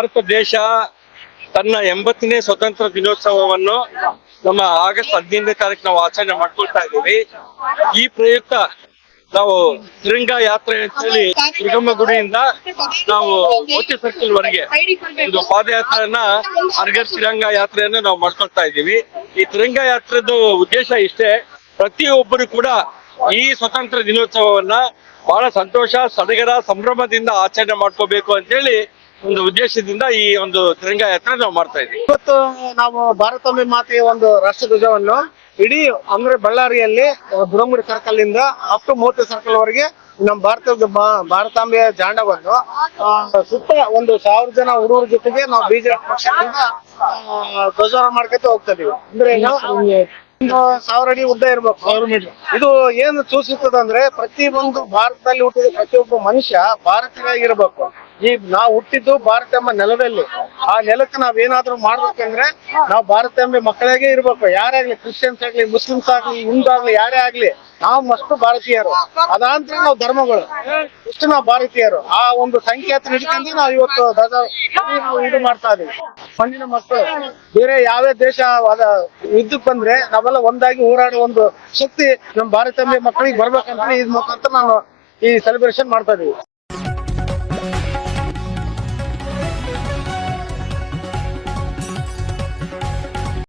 ಭಾರತ ದೇಶ ತನ್ನ 80ನೇ ಸ್ವತಂತ್ರ ದಿನೋತ್ಸವವನ್ನು ನಮ್ಮ ಆಗಸ್ಟ್ 15ನೇ ತಾರೀಕು ನಾವು ಆಚರಣೆ ಮಾಡ್ಕೊಳ್ತಾ ಇದ್ದೀವಿ. ಈ ಪ್ರಯುಕ್ತ ನಾವು ತಿರಂಗ ಯಾತ್ರೆ ಅಂತೇಳಿ ದುರ್ಗಮ್ಮ ಗುಡಿಯಿಂದ ನಾವು ಮೋತಿ ಸರ್ಕಲ್ ವರೆಗೆ ಒಂದು ಪಾದಯಾತ್ರೆಯನ್ನ ಹರ್ಘರ್ ತಿರಂಗ ಯಾತ್ರೆಯನ್ನ ನಾವು ಮಾಡ್ಕೊಳ್ತಾ ಇದ್ದೀವಿ. ಈ ತಿರಂಗ ಯಾತ್ರೆದು ಉದ್ದೇಶ ಇಷ್ಟೇ, ಪ್ರತಿಯೊಬ್ಬರು ಕೂಡ ಈ ಸ್ವತಂತ್ರ ದಿನೋತ್ಸವವನ್ನ ಬಹಳ ಸಂತೋಷ, ಸಡಗರ, ಸಂಭ್ರಮದಿಂದ ಆಚರಣೆ ಮಾಡ್ಕೋಬೇಕು ಅಂತೇಳಿ ಒಂದು ಉದ್ದೇಶದಿಂದ ಈ ಒಂದು ತಿರಂಗ ಯಾತ್ರೆ ನಾವು ಮಾಡ್ತಾ ಇದ್ದೀವಿ. ಇವತ್ತು ನಾವು ಭಾರತಾಂಬೆ ಮಾತೆಯ ಒಂದು ರಾಷ್ಟ್ರಧ್ವಜವನ್ನು ಇಡೀ ಅಂದ್ರೆ ಬಳ್ಳಾರಿಯಲ್ಲಿ ದುರಮುಡಿ ಸರ್ಕಲ್ ಇಂದ ಅಪ್ ಟು ಮೋತಿ ಸರ್ಕಲ್ ವರೆಗೆ ನಮ್ಮ ಭಾರತಾಂಬೆಯ ಜಾಂಡವನ್ನು ಸುತ್ತ ಒಂದು 1000 ಜನ ಹುಡುಗರ ಜೊತೆಗೆ ನಾವು ಬಿಜೆಪಿ ಪಕ್ಷದಿಂದ ಧ್ವಜಾರೋಹಣ ಮಾಡ್ಕೊತ ಹೋಗ್ತಾ ಇದೀವಿ. ಅಂದ್ರೆ 1000 ಅಡಿ ಉದ್ದ ಇರ್ಬೇಕು, 1000 ಮೀಟರ್. ಇದು ಏನು ಸೂಚಿಸ್ತದ ಅಂದ್ರೆ ಪ್ರತಿ ಒಂದು ಭಾರತದಲ್ಲಿ ಹುಟ್ಟಿದ ಪ್ರತಿಯೊಬ್ಬ ಮನುಷ್ಯ ಭಾರತೀಯರಾಗಿರ್ಬೇಕು. ಈ ನಾವು ಹುಟ್ಟಿದ್ದು ಭಾರತಾಂಬೆ ನೆಲದಲ್ಲಿ, ಆ ನೆಲಕ್ಕೆ ನಾವೇನಾದ್ರೂ ಮಾಡ್ಬೇಕಂದ್ರೆ ನಾವು ಭಾರತಾಂಬೆ ಮಕ್ಕಳಿಗೆ ಇರ್ಬೇಕು. ಯಾರೇ ಕ್ರಿಶ್ಚಿಯನ್ಸ್ ಆಗ್ಲಿ, ಮುಸ್ಲಿಮ್ಸ್ ಆಗ್ಲಿ, ಹಿಂದೂ ಆಗ್ಲಿ, ಯಾರೇ ಆಗ್ಲಿ, ನಾವು ಮಸ್ತ್ ಭಾರತೀಯರು. ಅದಾಂತರ ನಾವು ಧರ್ಮಗಳು ಇಷ್ಟು ನಾವು ಭಾರತೀಯರು. ಆ ಒಂದು ಸಂಕೇತ ಹಿಡ್ಕೊಂಡು ನಾವು ಇವತ್ತು ನಾವು ಇದು ಮಾಡ್ತಾ ಇದೀವಿ. ಮಣ್ಣಿನ ಮಕ್ಕಳು ಬೇರೆ ಯಾವ್ಯಾವ ದೇಶ ಯುದ್ಧಕ್ಕೆ ಬಂದ್ರೆ ನಾವೆಲ್ಲ ಒಂದಾಗಿ ಹೋರಾಡುವ ಒಂದು ಶಕ್ತಿ ನಮ್ಮ ಭಾರತಾಂಬೆ ಮಕ್ಕಳಿಗೆ ಬರ್ಬೇಕಂತ ಇದ್ ಮುಖಾಂತರ ನಾನು ಈ ಸೆಲೆಬ್ರೇಷನ್ ಮಾಡ್ತಾ ಇದೀವಿ.